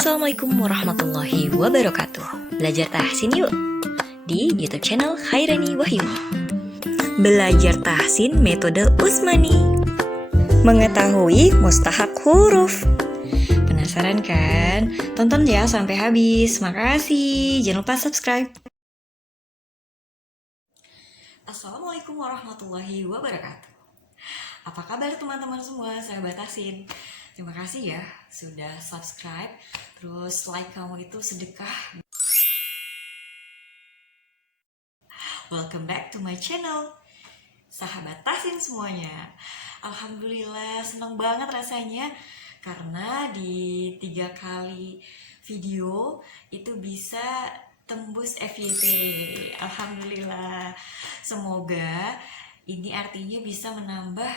Assalamualaikum warahmatullahi wabarakatuh. Belajar tahsin yuk di YouTube channel Khairani Wahyuni. Belajar tahsin metode Usmani. Mengetahui mustahak huruf. Penasaran kan? Tonton ya sampai habis. Makasih. Jangan lupa subscribe. Assalamualaikum warahmatullahi wabarakatuh. Apa kabar teman-teman semua, sahabat tahsin? Terima kasih ya sudah subscribe. Terus like kamu itu sedekah. Welcome back to my channel, sahabat tahsin semuanya. Alhamdulillah senang banget rasanya karena di 3 kali video itu bisa tembus FYP. Alhamdulillah. Semoga ini artinya bisa menambah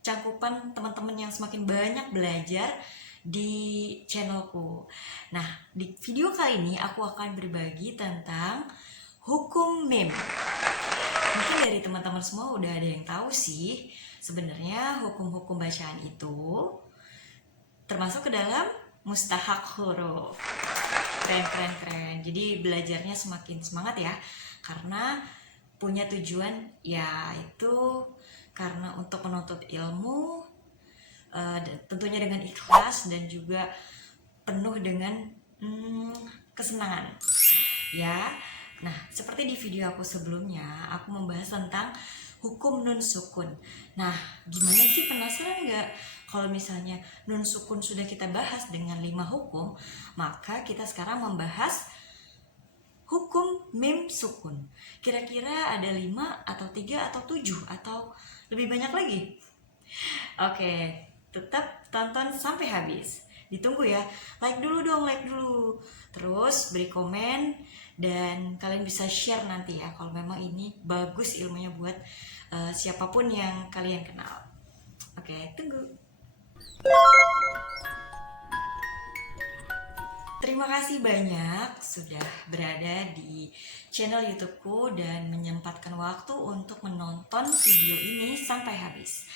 cakupan teman-teman yang semakin banyak belajar di channelku. Nah, di video kali ini aku akan berbagi tentang hukum mim. Mungkin dari teman-teman semua udah ada yang tahu sih, sebenarnya hukum-hukum bacaan itu termasuk ke dalam mustahak huruf. Keren. Jadi belajarnya semakin semangat ya, karena punya tujuan yaitu karena untuk menuntut ilmu, tentunya dengan ikhlas dan juga penuh dengan kesenangan ya. Nah, seperti di video aku sebelumnya, aku membahas tentang hukum nun sukun. Nah, gimana sih, penasaran nggak? Kalau misalnya nun sukun sudah kita bahas dengan 5 hukum, maka kita sekarang membahas hukum mim sukun. Kira-kira ada 5 atau 3 atau 7 atau lebih banyak lagi? Oke, tetap tonton sampai habis. Ditunggu ya. Like dulu dong, like dulu. Terus beri komen dan kalian bisa share nanti ya kalau memang ini bagus ilmunya buat siapapun yang kalian kenal. Oke, tunggu. Terima kasih banyak sudah berada di channel YouTubeku dan menyempatkan waktu untuk menonton video ini sampai habis.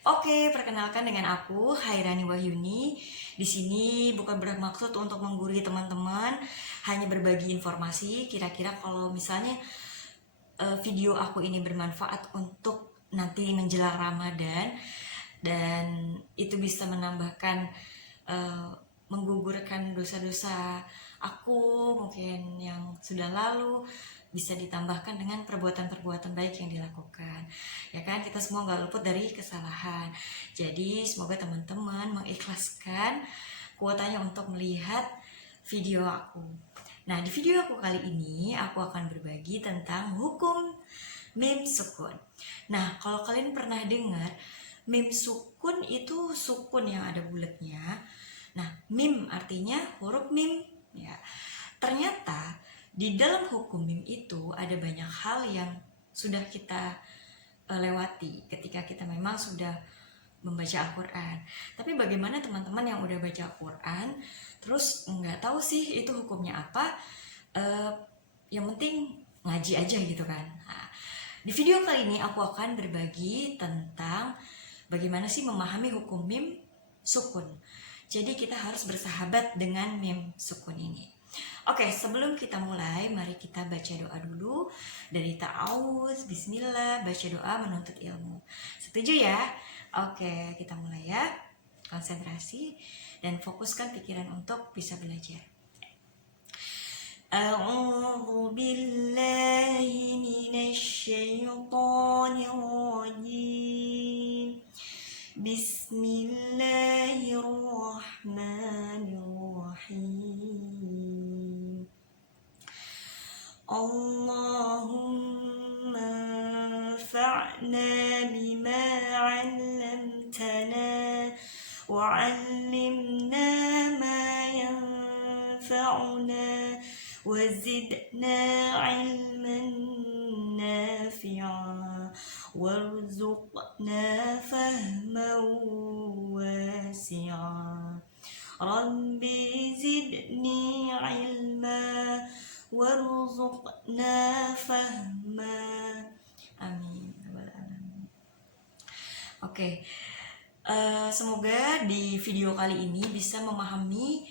Oke, perkenalkan dengan aku Khairani Wahyuni. Di sini bukan bermaksud untuk menggurui teman-teman, hanya berbagi informasi. Kira-kira kalau misalnya video aku ini bermanfaat untuk nanti menjelang Ramadan dan itu bisa menambahkan menggugurkan dosa-dosa aku mungkin yang sudah lalu, bisa ditambahkan dengan perbuatan-perbuatan baik yang dilakukan. Ya kan, kita semua nggak luput dari kesalahan. Jadi semoga teman-teman mengikhlaskan kuotanya untuk melihat video aku. Nah, di video aku kali ini aku akan berbagi tentang hukum mim sukun. Nah, kalau kalian pernah dengar mim sukun itu sukun yang ada bulatnya. Nah, mim artinya huruf mim ya. Ternyata di dalam hukum mim itu ada banyak hal yang sudah kita lewati ketika kita memang sudah membaca Al-Quran. Tapi bagaimana teman-teman yang udah baca Al-Quran terus nggak tahu sih itu hukumnya apa, yang penting ngaji aja gitu kan. Nah, di video kali ini aku akan berbagi tentang bagaimana sih memahami hukum mim sukun. Jadi kita harus bersahabat dengan mim sukun ini. Oke, sebelum kita mulai, mari kita baca doa dulu. Dari ta'awuz, bismillah, baca doa menuntut ilmu. Setuju ya? Oke, kita mulai ya. Konsentrasi dan fokuskan pikiran untuk bisa belajar. A'udzu billahi minasy syaithanir rajim. Bismillahirrahmanirrahim. Allahumma anfa'na bima 'allamtana wa 'allimna ma yanfa'una wa zidna 'ilman nafi'a warzuqna fahman wasi'a. Rabbi zidni ilma warzuqna fahma. Amin. Oke. Semoga di video kali ini bisa memahami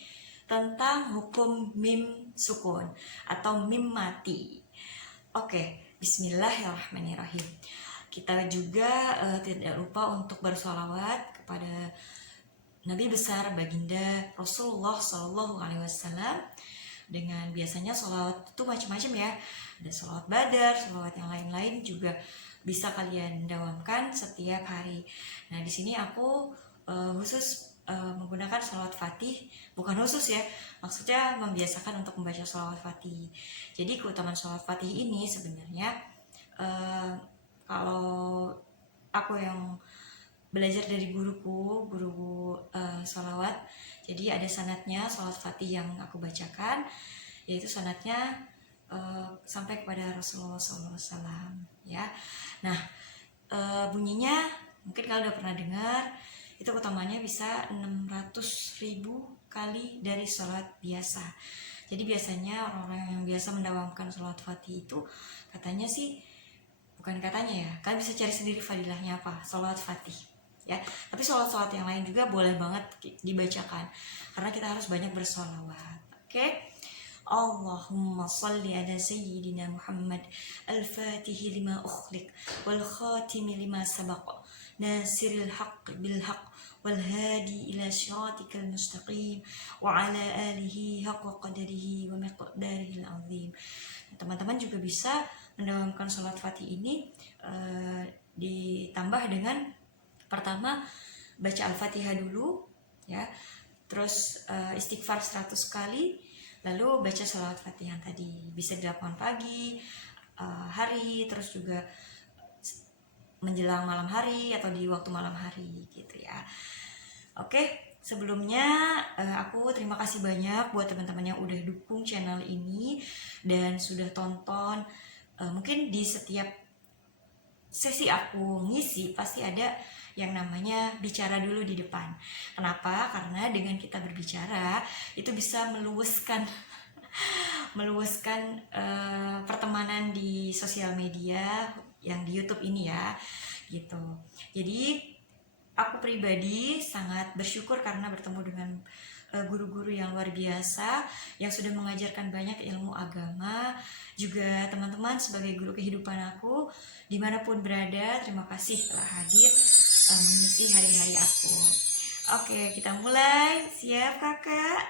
tentang hukum mim sukun atau mim mati. Oke, bismillahirrahmanirrahim. Kita juga tidak lupa untuk bersolawat kepada Nabi besar baginda Rasulullah Shallallahu Alaihi Wasallam. Dengan biasanya sholawat itu macam-macam ya, ada sholawat badar, sholawat yang lain-lain juga bisa kalian dawamkan setiap hari. Nah di sini aku khusus menggunakan sholawat fatih, bukan khusus ya, maksudnya membiasakan untuk membaca sholawat fatih. Jadi keutamaan sholawat fatih ini sebenarnya kalau aku yang belajar dari guruku, guru sholawat, jadi ada sanadnya sholawat fatih yang aku bacakan, yaitu sanadnya sampai kepada Rasulullah SAW ya. Nah bunyinya mungkin kalau udah pernah dengar, itu utamanya bisa 600.000 kali dari sholat biasa. Jadi biasanya orang-orang yang biasa mendawamkan sholat fatih itu katanya sih, bukan katanya ya, kalian bisa cari sendiri fadilahnya apa sholat fatih ya. Tapi sholat-sholat yang lain juga boleh banget dibacakan karena kita harus banyak bersolawat. Oke? Allahumma salli ala sayyidina Muhammad al-fatihi lima ukhliq wal khatimi lima sabaq nasiril haqq bil haqq wal hadi ila syiratikal mustaqim wa ala alihi haqqa qadarihi wa miqdarihi al-azim. Teman-teman juga bisa mendawamkan sholat fatih ini ditambah dengan pertama baca Al-Fatihah dulu ya, terus istighfar 100 kali, lalu baca sholawat fatihah tadi. Bisa dilakukan pagi, hari, terus juga menjelang malam hari atau di waktu malam hari gitu ya. Oke, sebelumnya aku terima kasih banyak buat teman-teman yang udah dukung channel ini dan sudah tonton. Mungkin di setiap sesi aku ngisi pasti ada yang namanya bicara dulu di depan. Kenapa? Karena dengan kita berbicara itu bisa meluaskan pertemanan di sosial media yang di YouTube ini ya, gitu. Jadi aku pribadi sangat bersyukur karena bertemu dengan guru-guru yang luar biasa yang sudah mengajarkan banyak ilmu agama. Juga teman-teman sebagai guru kehidupan aku dimanapun berada, terima kasih telah hadir mengisi hari-hari aku. Oke, kita mulai. Siap kakak?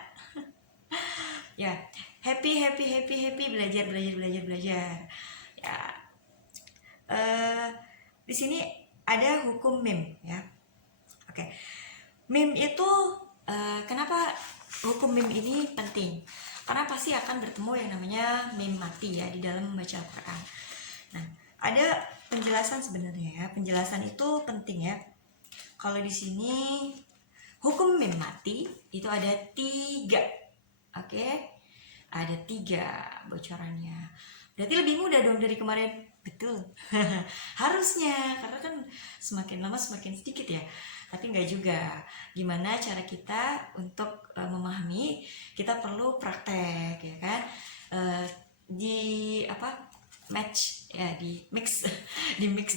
Ya, happy belajar ya. Di sini ada hukum mim ya. Oke, mim itu kenapa hukum mim ini penting? Karena pasti akan bertemu yang namanya mim mati ya di dalam membaca Al-Quran. Nah, ada penjelasan sebenarnya ya. Penjelasan itu penting ya. Kalau di sini hukum mim mati itu ada 3. Oke? Ada 3 bocorannya. Berarti lebih mudah dong dari kemarin. Betul. Harusnya, karena kan semakin lama semakin sedikit ya. Tapi enggak juga. Gimana cara kita untuk memahami? Kita perlu praktek ya kan? Match ya, di mix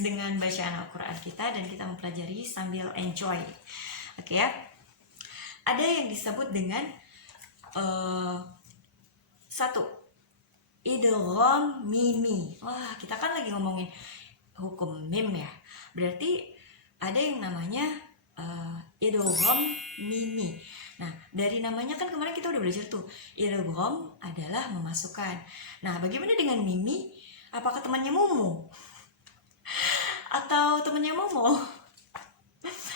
dengan bacaan Al-Quran kita dan kita mempelajari sambil enjoy. Oke ya. Ada yang disebut dengan 1 idgham mimi. Wah, kita kan lagi ngomongin hukum mim ya. Berarti ada yang namanya idgham mimi. Nah, dari namanya kan kemarin kita udah belajar tuh. Idgham adalah memasukkan. Nah, bagaimana dengan mimi? Apakah temannya Momo? Atau temannya Momo?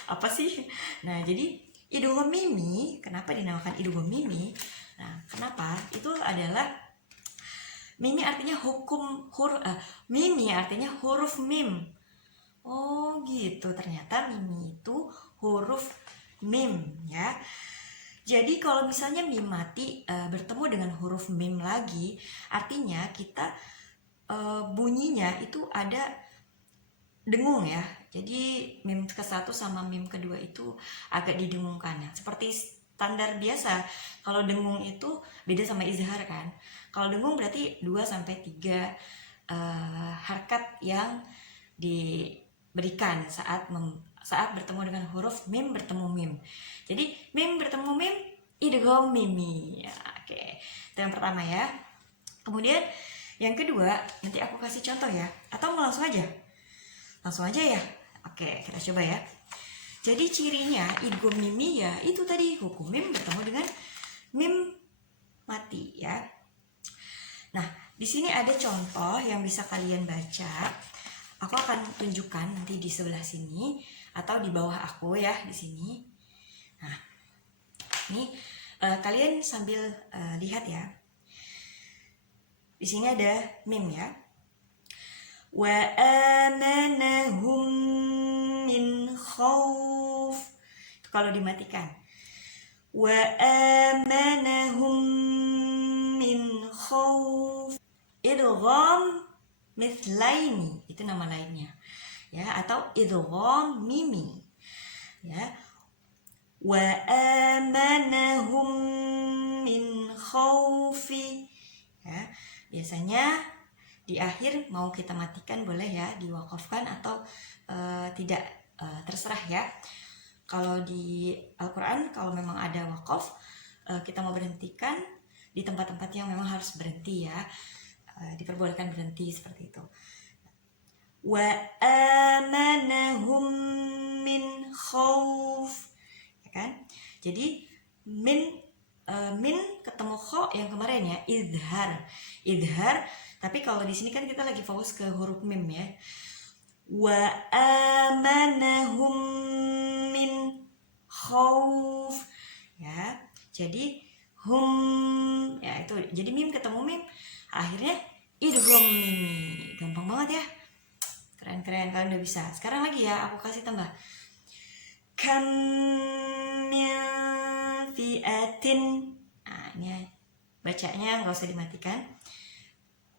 Apa sih? Nah, jadi idgham mimi, kenapa dinamakan idgham mimi? Nah, kenapa? Itu adalah mimi artinya mimi artinya huruf mim. Oh, gitu. Ternyata mimi itu huruf mim ya. Jadi kalau misalnya mim mati bertemu dengan huruf mim lagi, artinya kita bunyinya itu ada dengung ya. Jadi mim ke-1 sama mim kedua itu agak didengungkan ya. Seperti standar biasa. Kalau dengung itu beda sama izhar kan. Kalau dengung berarti 2-3 harkat yang diberikan saat saat bertemu dengan huruf mim bertemu mim. Jadi mim bertemu mim, idgham mimi. Ya, oke. Itu yang pertama ya. Kemudian yang kedua, nanti aku kasih contoh ya. Atau mau langsung aja? Langsung aja ya. Oke, kita coba ya. Jadi cirinya idgham mimi ya itu tadi hukum mim bertemu dengan mim mati ya. Nah, di sini ada contoh yang bisa kalian baca. Aku akan tunjukkan nanti di sebelah sini atau di bawah aku ya di sini. Nah, ini kalian sambil lihat ya. Di sini ada mim ya. Wa amanahum min khauf. Itu kalau dimatikan. Wa amanahum min khauf. Idgham mithlaini, itu nama lainnya ya, atau idgham mimi ya. Wa amanahum min khaufi ya. Biasanya di akhir mau kita matikan boleh ya, diwakafkan atau tidak, terserah ya. Kalau di Al-Quran kalau memang ada wakaf, kita mau berhentikan di tempat-tempat yang memang harus berhenti ya, diperbolehkan berhenti seperti itu. Wa amanahum min khauf, ya kan? Jadi min ketemu kho yang kemarin ya, idhar. Tapi kalau di sini kan kita lagi fokus ke huruf mim ya. Wa amanahum min khauf ya. Jadi hum ya itu. Jadi mim ketemu mim, akhirnya idgham mimi. Gampang banget ya. Keren, kalian udah bisa. Sekarang lagi ya, aku kasih tambah. Kam min fi'atin. Nah, ini bacanya nggak usah dimatikan.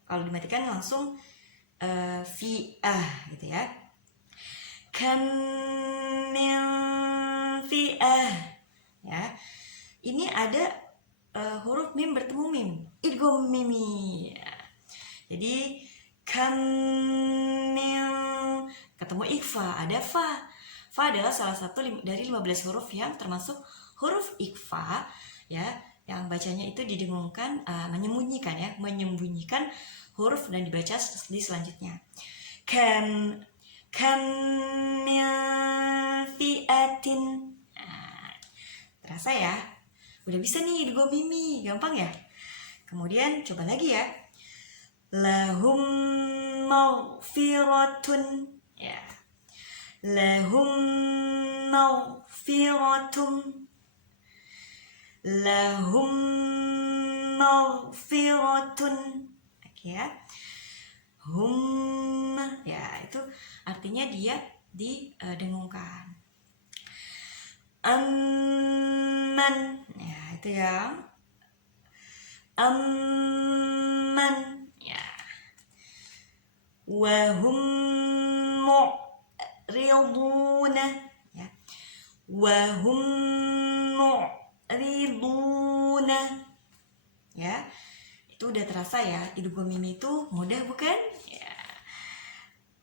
Kalau dimatikan langsung fi'ah gitu ya. Kam min fi'ah ya. Ini ada huruf mim bertemu mim, idgham mimi ya. Jadi kam min ketemu ikhfa, ada fa. Fa adalah salah satu dari 15 huruf yang termasuk huruf ikhfa ya, yang bacanya itu didengungkan, menyembunyikan huruf dan dibaca di selanjutnya. Kam min fi'atin. Nah, terasa ya? Udah bisa nih idgham mimi, gampang ya? Kemudian coba lagi ya. Lahum maghfiratun ya. Lahum maghfiratum. Lahum maghfiratun. Oke ya. Hum ya, itu artinya dia didengungkan. Amman ya, itu ya. Amman ya. Wahum mu'riduna ya. Wahum mu'riduna ya. Itu udah terasa ya, idgham mimi itu mudah bukan? Ya.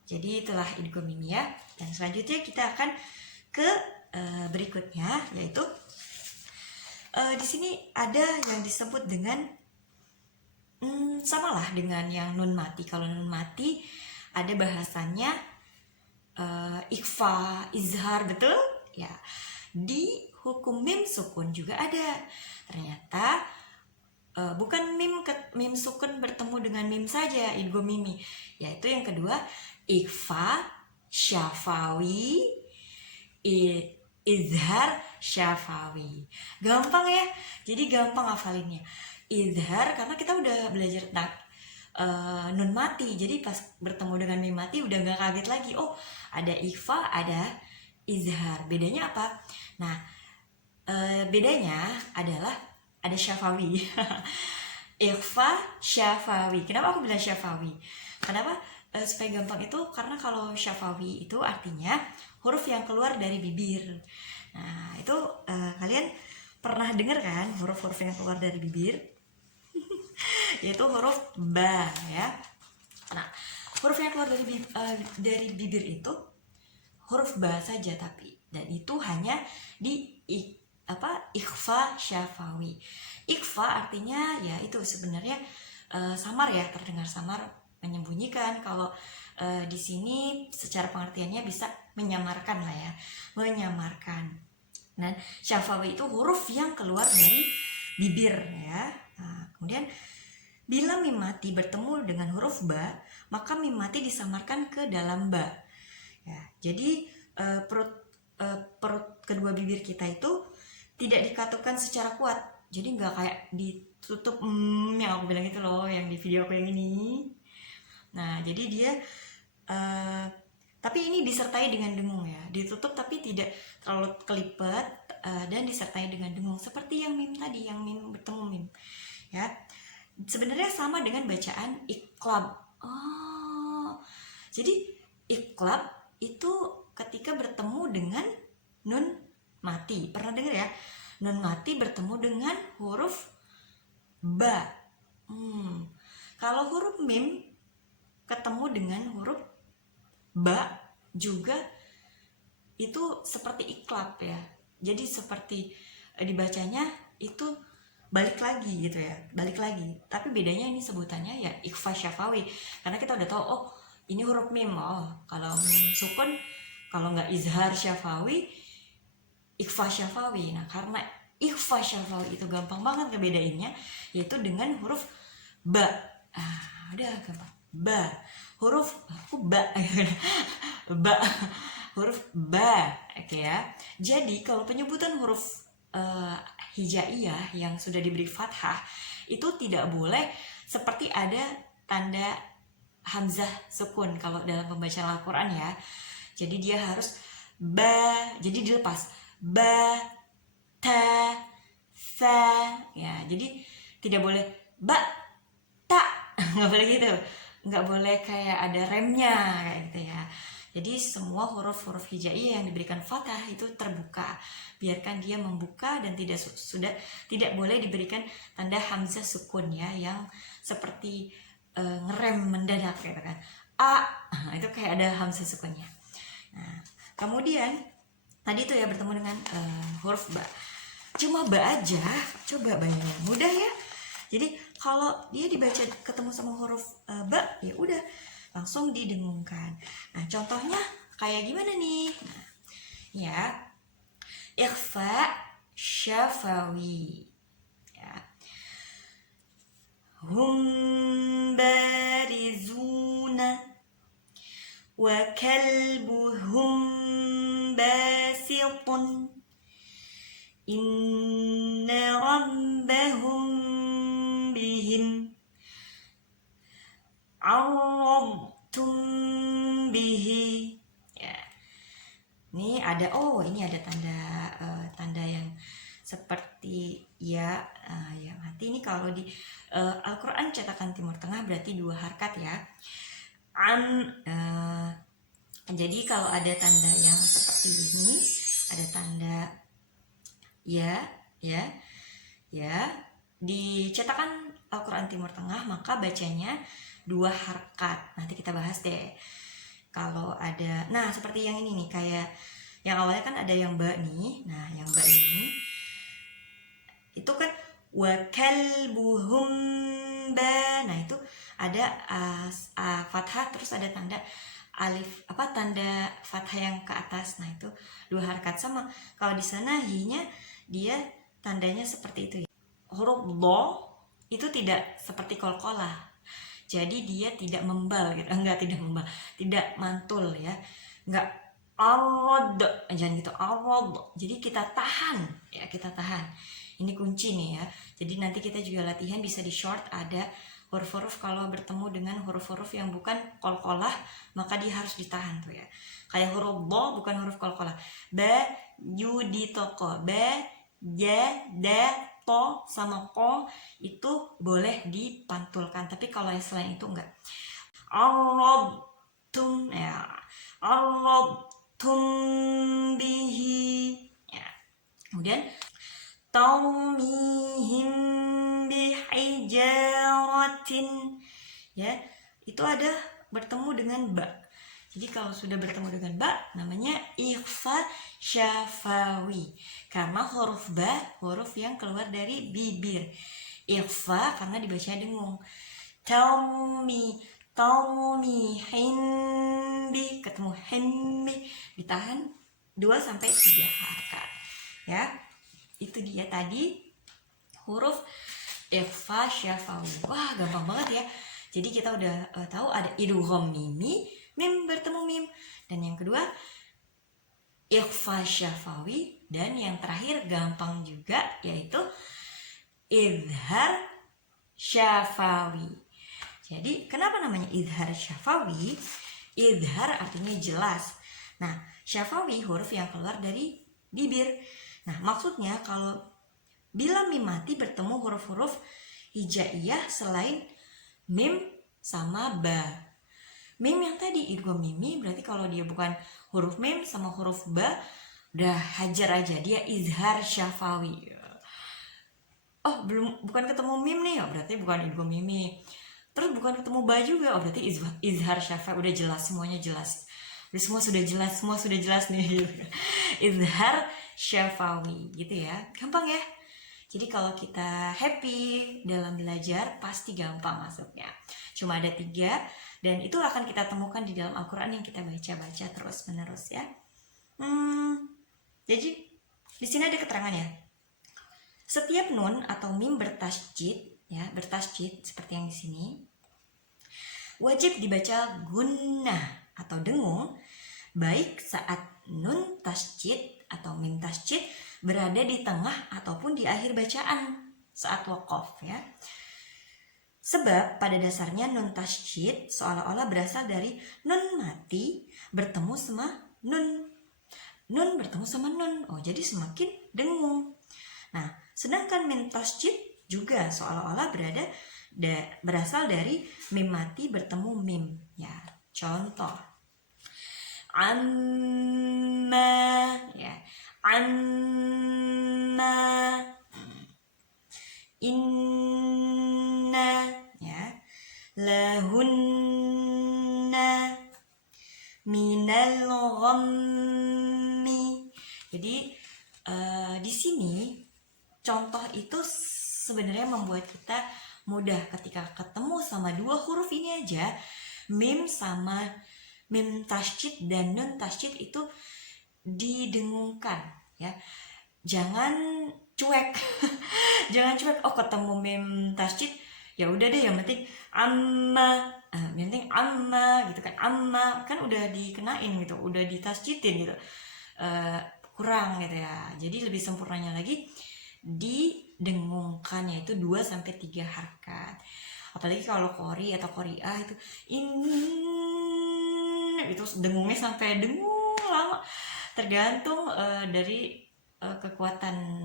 Jadi itulah idgham mimi ya. Dan selanjutnya kita akan ke berikutnya, yaitu di sini ada yang disebut dengan samalah dengan yang nun mati. Kalau nun mati ada bahasannya ikhfa, izhar, betul? Ya. Di hukum mim sukun juga ada. Ternyata bukan mim sukun bertemu dengan mim saja idgham mimi, yaitu yang kedua ikhfa syafawi, izhar syafawi. Gampang ya, jadi gampang hafalinnya. Izhar karena kita udah belajar tentang nun mati, jadi pas bertemu dengan mim mati udah gak kaget lagi. Oh, ada ikhfa, ada izhar. Bedanya apa? Nah, bedanya adalah ada syafawi. Ikhfa syafawi. Kenapa aku bilang syafawi? Kenapa? Supaya gampang itu karena kalau syafawi itu artinya huruf yang keluar dari bibir. Nah, itu kalian pernah dengar kan huruf-huruf yang keluar dari bibir? Yaitu huruf ba ya. Nah, huruf yang keluar dari bibir itu huruf ba saja, tapi dan itu hanya di ikhfa syafawi. Ikhfa artinya ya itu sebenarnya samar ya, terdengar samar, menyembunyikan. Kalau di sini secara pengertiannya bisa menyamarkan lah ya, menyamarkan. Dan syafawi itu huruf yang keluar dari bibir ya. Nah, kemudian bila mim mati bertemu dengan huruf ba, maka mim mati disamarkan ke dalam ba. Ya, jadi perut kedua bibir kita itu tidak dikatukan secara kuat. Jadi nggak kayak ditutup yang aku bilang itu loh, yang di video aku yang ini. Nah, jadi dia tapi ini disertai dengan dengung ya, ditutup tapi tidak terlalu kelipet, dan disertai dengan dengung seperti yang mim tadi, yang mim bertemu mim ya. Sebenarnya sama dengan bacaan iklab. Jadi iklab itu ketika bertemu dengan nun mati. Pernah dengar ya? Nun mati bertemu dengan huruf ba. Kalau huruf mim ketemu dengan huruf ba juga itu seperti iklab ya. Jadi seperti dibacanya itu balik lagi gitu ya, balik lagi. Tapi bedanya ini sebutannya ya ikhfa syafawi, karena kita udah tahu oh ini huruf mim. Kalau mim sukun, kalau nggak izhar syafawi, ikhfa syafawi. Nah, karena ikhfa syafawi itu gampang banget ngebedainnya, yaitu dengan huruf ba. Udah gampang. Ba, huruf ba, ba, huruf ba, oke ya. Jadi kalau penyebutan huruf hijaiyah yang sudah diberi fathah itu tidak boleh seperti ada tanda hamzah sukun kalau dalam pembacaan Al-Quran ya. Jadi dia harus ba, jadi dilepas ba, ta, sa ya. Jadi tidak boleh ba, ta, nggak boleh gitu, nggak boleh kayak ada remnya kayak gitu ya. Jadi semua huruf-huruf hijaiyah yang diberikan fathah itu terbuka, biarkan dia membuka, dan tidak boleh diberikan tanda hamzah sukun ya, yang seperti ngerem mendadak gitu kan. Itu kayak ada hamzah sukunnya. Nah, kemudian tadi itu ya bertemu dengan huruf ba. Cuma ba aja, coba bayangin, mudah ya. Jadi kalau dia dibaca ketemu sama huruf ba, ya udah langsung didengungkan. Nah, contohnya kayak gimana nih? Nah, ya, ikhfa syafawi. Ya. Hum barizuna wa kalbuhum basitun inna rabbahum bihim arrabtum bihi ya. Ini ada ini ada tanda yang seperti ya mati. Ini kalau di Al-Quran cetakan Timur Tengah berarti 2 harkat ya. Jadi kalau ada tanda yang seperti ini, ada tanda ya di cetakan Al-Quran Timur Tengah, maka bacanya 2 harkat. Nanti kita bahas deh. Kalau ada, nah seperti yang ini nih, kayak yang awalnya kan ada yang ba nih. Nah, yang ba ini itu kan wa kalbuhum ba. Nah, itu ada fathah, terus ada tanda alif, tanda fathah yang ke atas. Nah, itu 2 harkat. Sama kalau di sana hi-nya dia tandanya seperti itu ya. Huruf do itu tidak seperti qalqalah. Jadi dia tidak membal gitu. Tidak mantul ya. Enggak arad, jangan gitu, arad. Jadi kita tahan ya, kita tahan. Ini kunci nih ya. Jadi nanti kita juga latihan bisa di short, ada huruf-huruf kalau bertemu dengan huruf-huruf yang bukan qalqalah, maka dia harus ditahan tuh ya. Kayak huruf do bukan huruf qalqalah. Ba, yu, di, toko. Ba, ja, da, to sama ko itu boleh dipantulkan, tapi kalau yang selain itu enggak. Arrabtum ya, arrabtum bihi ya. Kemudian taumihim bihijaratin ya, itu ada bertemu dengan ba. Jadi kalau sudah bertemu dengan ba namanya ikhfa syafawi. Karena huruf ba huruf yang keluar dari bibir. Ikhfa karena dibacanya dengung. Taumi, taumi, hindi, ketemu hindi, ditahan 2-3 harakat. Ya, itu dia tadi huruf ikhfa syafawi. Wah, gampang banget ya. Jadi kita udah tahu ada idgham mimi, mim bertemu mim, dan yang kedua ikhfa syafawi, dan yang terakhir gampang juga yaitu izhar syafawi. Jadi kenapa namanya izhar syafawi? Izhar artinya jelas. Nah, syafawi huruf yang keluar dari bibir. Nah, maksudnya kalau bila mim mati bertemu huruf-huruf hijaiyah selain mim sama ba. Mim yang tadi idgham mimi berarti kalau dia bukan huruf mim sama huruf ba, udah hajar aja, dia izhar syafawi. Oh, bukan ketemu mim nih, oh, berarti bukan idgham mimi. Terus bukan ketemu ba juga, oh berarti izhar syafawi. Udah jelas, semuanya jelas. Udah semua sudah jelas nih. Izhar syafawi gitu ya. Gampang ya. Jadi kalau kita happy dalam belajar pasti gampang masuknya. Cuma ada 3 dan itu akan kita temukan di dalam Al-Quran yang kita baca-baca terus menerus ya. Jadi di sini ada keterangannya. Setiap nun atau mim bertasjid ya, bertasjid seperti yang di sini, wajib dibaca gunnah atau dengung baik saat nun tasjid atau mim tasjid berada di tengah ataupun di akhir bacaan saat waqaf ya. Sebab pada dasarnya nun tasjid seolah-olah berasal dari nun mati bertemu sama nun. Nun bertemu sama nun. Oh, jadi semakin dengung. Nah, sedangkan mim tasjid juga seolah-olah berasal dari mim mati bertemu mim ya. Contoh amma ya, amma, inna ya, lahunna, minal ghammi. Jadi di sini contoh itu sebenarnya membuat kita mudah ketika ketemu sama 2 huruf ini aja, mim sama mim tasjid dan nun tasjid itu didengungkan ya. Jangan cuek. Jangan cuek, oh ketemu mim tasjid ya udah deh yang penting amma, yang penting amma gitu kan. Amma kan udah dikenain gitu, udah ditasjidin gitu. Kurang gitu ya. Jadi lebih sempurnanya lagi didengungkan, yaitu 2-3 harakat. Apalagi kalau qori atau qoriah itu itu dengungnya sampai dengung lama, tergantung dari kekuatan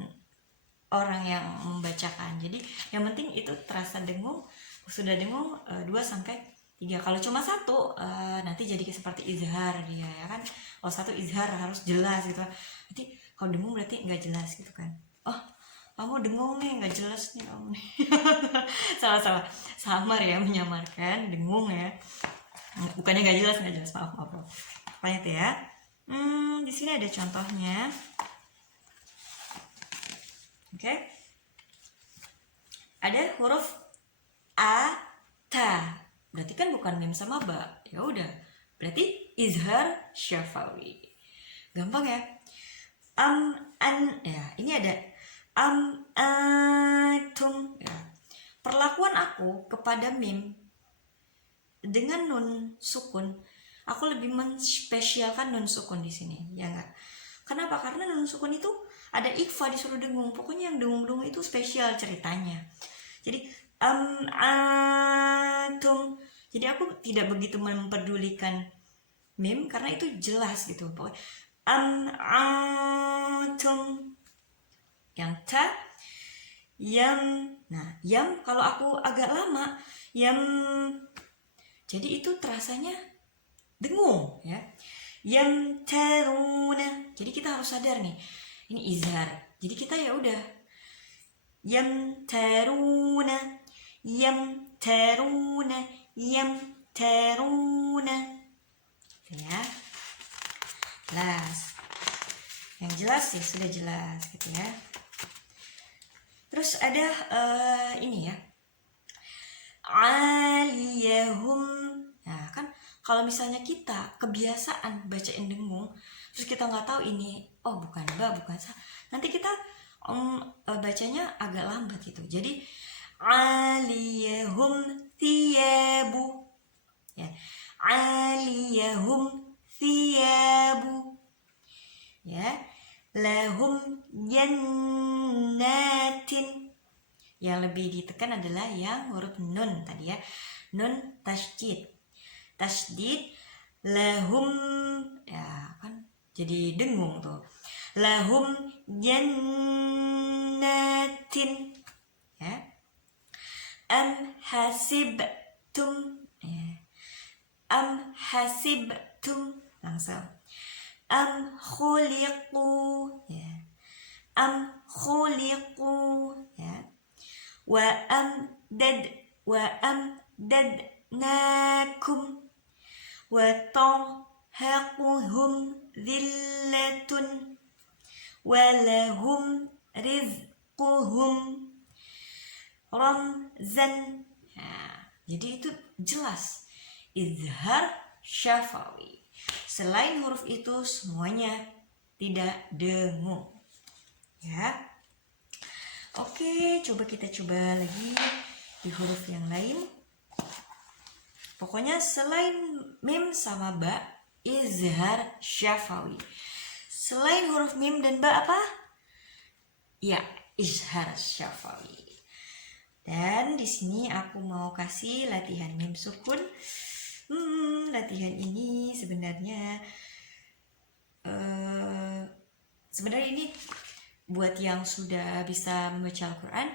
orang yang membacakan. Jadi yang penting itu terasa dengung, sudah dengung 2-3. Kalau cuma 1 nanti jadi seperti izhar dia ya kan. Kalau 1 izhar harus jelas gitu. Nanti kalau dengung berarti nggak jelas gitu kan. Oh, kamu dengung nih, nggak jelas nih kamu nih. Salah samar ya, menyamarkan dengung ya. Bukannya nggak jelas, maaf. Apa itu ya? Di sini ada contohnya. Oke. Ada huruf a, ta. Berarti kan bukan mim sama ba. Ya udah. Berarti izhar syafawi. Gampang ya? An ya, ini ada antum ya. Perlakuan aku kepada mim dengan nun sukun, aku lebih menspesialkan nun sukun di sini, ya enggak? Kenapa? Karena nun sukun itu ada ikhfa disuruh dengung. Pokoknya yang dengung-dengung itu spesial ceritanya. Jadi antum. Jadi aku tidak begitu memperdulikan mim karena itu jelas gitu. Pokoknya antum. Yang ta, yam. Nah, yam kalau aku agak lama, yam. Jadi itu terasanya dengung ya. Yam teruna. Jadi kita harus sadar nih, ini izhar. Jadi kita ya udah yam teruna, yam teruna, yam teruna. gitu ya. Jelas. Yang jelas ya sudah jelas gitu ya. Terus ada ini ya. Aliyahum. Nah, kan kalau misalnya kita kebiasaan bacain dengung, terus kita nggak tahu ini, oh bukan ba, bukan sa, nanti kita bacanya agak lambat gitu. Jadi aliyahum thiyabu, ya, aliyahum thiyabu, ya, lahum jannatin. Yang lebih ditekan adalah yang huruf nun tadi ya, nun tasydid. Tasydid lahum, ya kan jadi dengung tuh. Lahum jannatin, ya. Am hasibtum, ya. Am hasibtum, langsung. Am khuliqu, ya. Am khuliqu, ya. Wa amdadnakum wa tarhaquhum dhillatun wa lahum rizquhum ramzan. Nah, jadi itu jelas izhar syafawi. Selain huruf itu semuanya tidak dengung, ya. Oke, kita coba lagi di huruf yang lain. Pokoknya selain mim sama ba, izhar syafawi. Selain huruf mim dan ba apa? Ya, izhar syafawi. Dan di sini aku mau kasih latihan mim sukun. Latihan ini sebenarnya ini buat yang sudah bisa membaca Al-Quran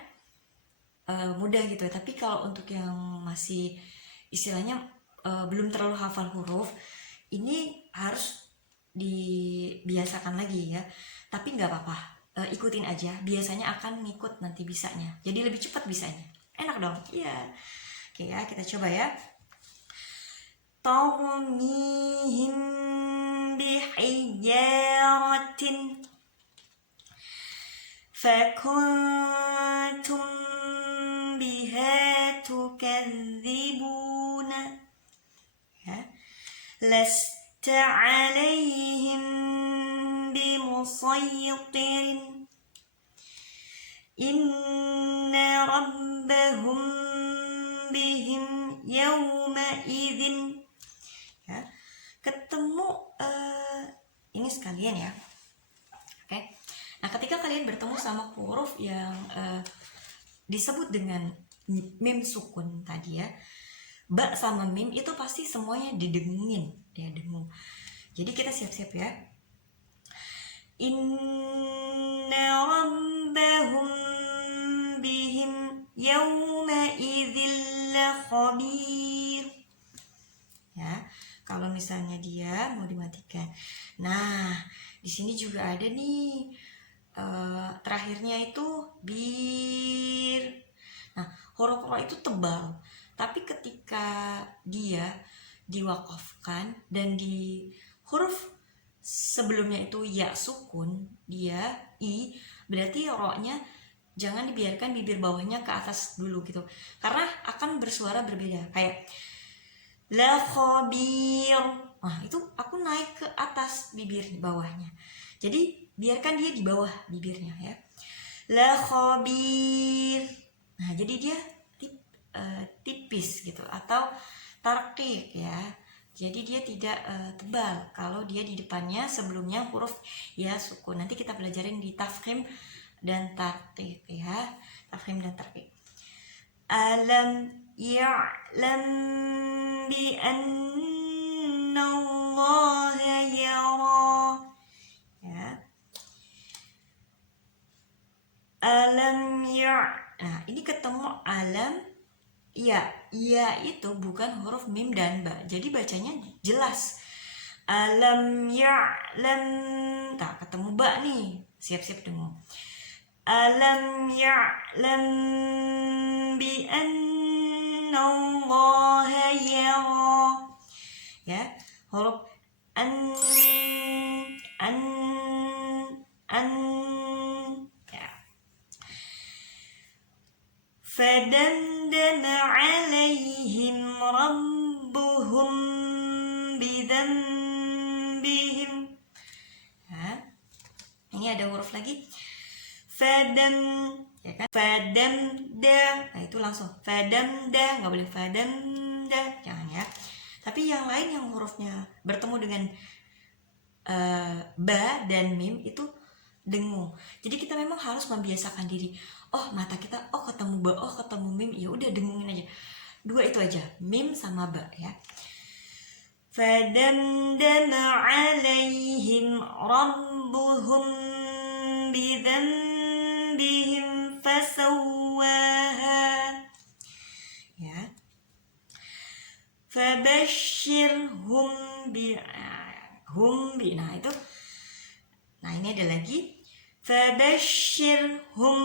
mudah gitu. Tapi kalau untuk yang masih istilahnya belum terlalu hafal huruf, ini harus dibiasakan lagi ya. Tapi nggak apa-apa, ikutin aja. Biasanya akan ngikut nanti bisanya. Jadi lebih cepat bisanya. Enak dong? Iya. Oke ya, kita coba ya. Tarmihim bihijaratin فكنتم بها تكذبون لست عليهم بمسيطر إن ربهم بهم يومئذ. Ketemu ini sekalian ya. Oke. Nah, ketika kalian bertemu sama huruf yang disebut dengan mim sukun tadi ya, ba sama mim itu pasti semuanya didengungin, ya dengung. Jadi kita siap-siap ya. Inna rabbahum bihim yawma idzil lakhabir. Ya, kalau misalnya dia mau dimatikan. Nah, di sini juga ada nih. Terakhirnya itu bir. Nah, huruf ro itu tebal, tapi ketika dia diwakafkan dan di huruf sebelumnya itu ya sukun, dia i, berarti ro-nya jangan dibiarkan bibir bawahnya ke atas dulu gitu, karena akan bersuara berbeda. Kayak la khabir, nah itu aku naik ke atas bibir bawahnya, jadi biarkan dia di bawah bibirnya ya. La khabir. Nah, jadi dia tipis gitu atau tarqiq ya. Jadi dia tidak tebal kalau dia di depannya sebelumnya huruf ya sukun. Nanti kita pelajarin di tafkhim dan tarqiq ya. Tafkhim dan tarqiq. Alam ya'lam bi anna Allah yara. Ya. Alam ya. Nah, ini ketemu alam ya. Ya itu bukan huruf mim dan ba. Jadi bacanya jelas. Alam ya'lam. Nah, ketemu ba nih. Siap-siap dengung. Alam ya'lam bi anna Allah yara. Ya, huruf فدمدم عليهم ربهم بذنبهم. Ini ada huruf lagi. Fadam, ya kan? Fadamda. Nah, itu langsung fadamda, nggak boleh fadamda, jangan ya. Tapi yang lain yang hurufnya bertemu dengan ba dan mim itu dengung. Jadi kita memang harus membiasakan diri. Oh, mata kita ketemu ba, ketemu mim, ya udah dengungin aja. Dua itu aja, mim sama ba ya. Fadamdama alaihim rabbuhum bidzambihim fasawwaha. Ya. Fabashshirhum nah itu. Nah, ini ada lagi. Fabashshirhum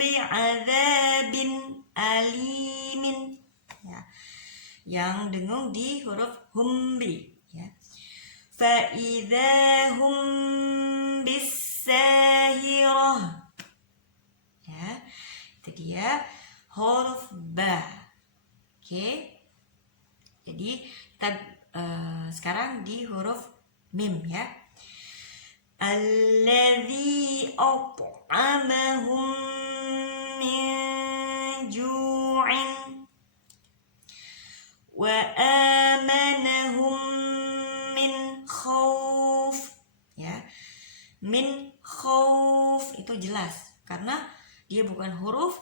bi'adzabin alimin. Ya. Yang dengung di huruf humbi ya. Fa'idzahum bisahirah. Ya. Itu dia huruf ba. Oke. Jadi kita sekarang di huruf mim ya. Alladzi at'amahum min ju'in wa amanahum min khauf. Ya. Min khauf itu jelas karena dia bukan huruf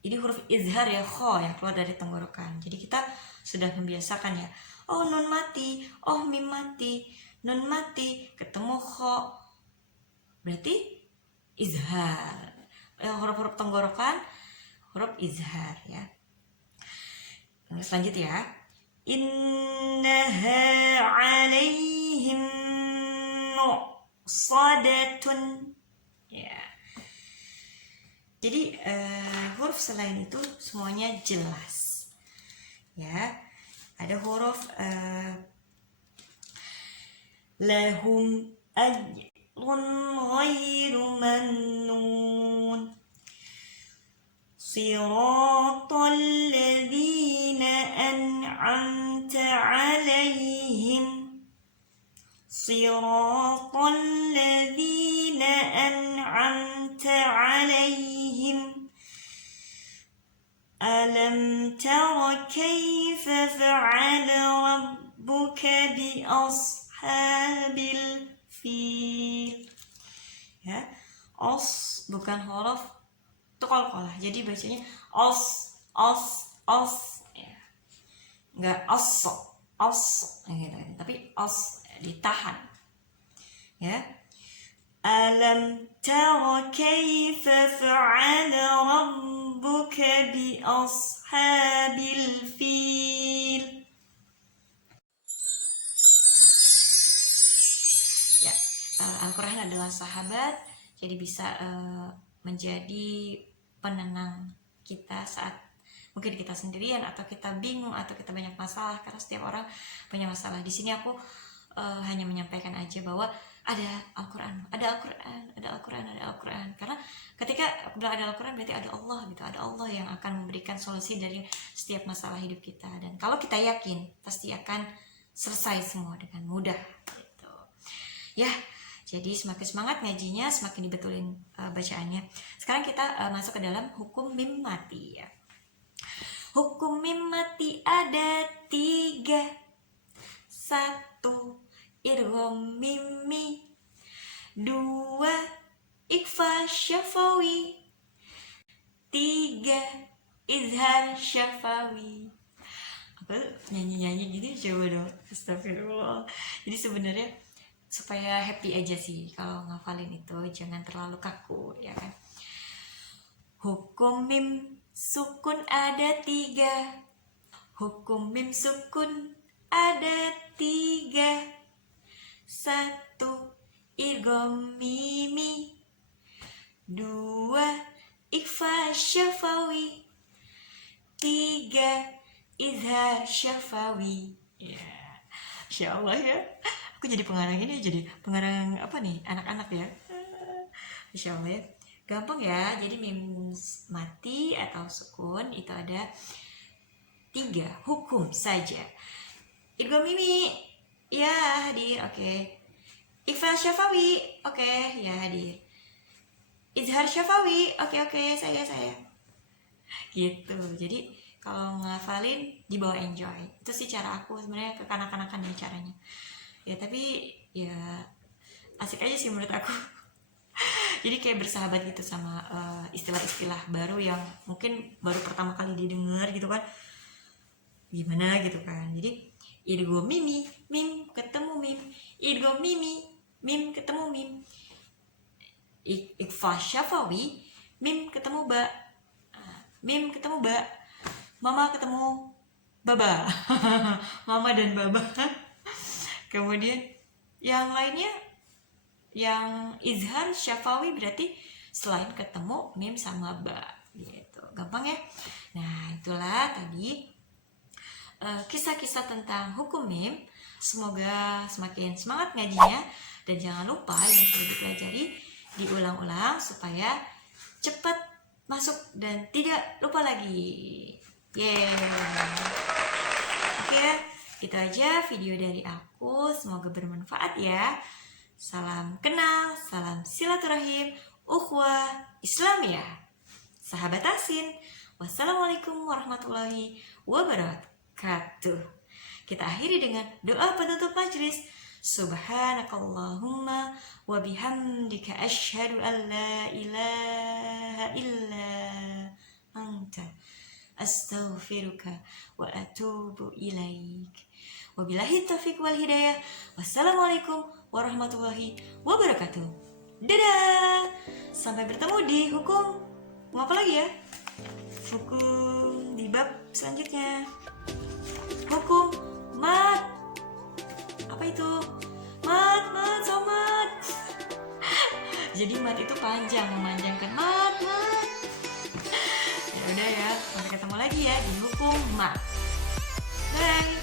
ini huruf izhar ya, kho yang keluar dari tenggorokan. Jadi kita sudah membiasakan ya. Oh, nun mati, oh mim mati, nun mati, ketemu kho, berarti izhar. Huruf-huruf tenggorokan, huruf izhar ya. Selanjut ya. Innaha alaihim mu'sadatun. Ya. Jadi huruf selain itu semuanya jelas ya. Ada huruf lahum ajrun ghairu mamnun siratal ladzina an'amta alaihim siratal ladzina an'amta alaihim alam tara kaifa fa'ala rabbuka bi ashabil fil. Ya, os bukan huruf itu qalqalah. Jadi bacanya os ya. Enggak os gitu. Tapi os ditahan. Ya. Alam tara kaifa fa'ala rabbuka bi ashabil fil. Ya, Al-Quran adalah sahabat, jadi bisa menjadi penenang kita saat mungkin kita sendirian atau kita bingung atau kita banyak masalah, karena setiap orang punya masalah. Di sini aku hanya menyampaikan aja bahwa ada Al-Quran, ada Al-Quran. Karena ketika aku bilang ada Al-Quran berarti ada Allah gitu, ada Allah yang akan memberikan solusi dari setiap masalah hidup kita. Dan kalau kita yakin pasti akan selesai semua dengan mudah gitu. Ya, jadi semakin semangat ngajinya, semakin dibetulin bacaannya. Sekarang kita masuk ke dalam hukum mim mati ya. Hukum mim mati ada 3. 1. Idgham mimmi. 2. Ikhfa syafawi. 3. Izhar syafawi. Apa nyanyi-nyanyi gini coba dong. Astagfirullah. Jadi sebenarnya supaya happy aja sih kalau ngafalin itu, jangan terlalu kaku ya kan. Hukum mim sukun ada 3. Hukum mim sukun ada 3. 1. Idgham mimi. 2. Ikhfa syafawi. 3. Izhar syafawi. Ya, Insya Allah ya. Aku jadi pengarang ini, jadi pengarang apa nih, anak-anak ya. Insya Allah ya. Gampang ya. Jadi mim mati atau sukun itu ada 3 hukum saja. Idgham mimi, ya hadir, oke. Ikhfa syafawi, oke, ya hadir. Izhar syafawi, oke, saya. Gitu. Jadi kalau ngafalin dibawa enjoy. Itu sih cara aku sebenarnya, kekanak-kanakan ya caranya. Ya tapi ya asik aja sih menurut aku. Jadi kayak bersahabat gitu sama istilah-istilah baru yang mungkin baru pertama kali didengar gitu kan. Gimana gitu kan. Jadi idgham mimi, mim ketemu mim. Idgham mimi, mim ketemu mim. Ikhfa syafawi, mim ketemu ba. Mim ketemu ba. Mama ketemu baba. Mama dan baba. Kemudian yang lainnya, yang izhar syafawi berarti selain ketemu mim sama ba gitu. Gampang ya. Nah itulah tadi kisah-kisah tentang hukum mim. Semoga semakin semangat ngajinya, dan jangan lupa yang sudah dipelajari diulang-ulang supaya cepat masuk dan tidak lupa lagi. Oke ya, itu aja video dari aku. Semoga bermanfaat ya. Salam kenal, salam silaturahim, ukhuwah Islamiyah, sahabat asin. Wassalamualaikum warahmatullahi wabarakatuh. Kita akhiri dengan doa penutup majelis. Subhanakallahumma wa bihamdika asyhadu an la ilaha illa anta astaghfiruka wa atubu ilaik. Wabillahi taufiq wal hidayah. Wassalamualaikum warahmatullahi wabarakatuh. Dadah. Sampai bertemu di hukum apa lagi ya? Hukum di bab selanjutnya. Hukum mat. Apa itu? Mat, somat. Jadi mat itu panjang, memanjangkan mat. Ya udah ya, sampai ketemu lagi ya di hukum mat. Bye.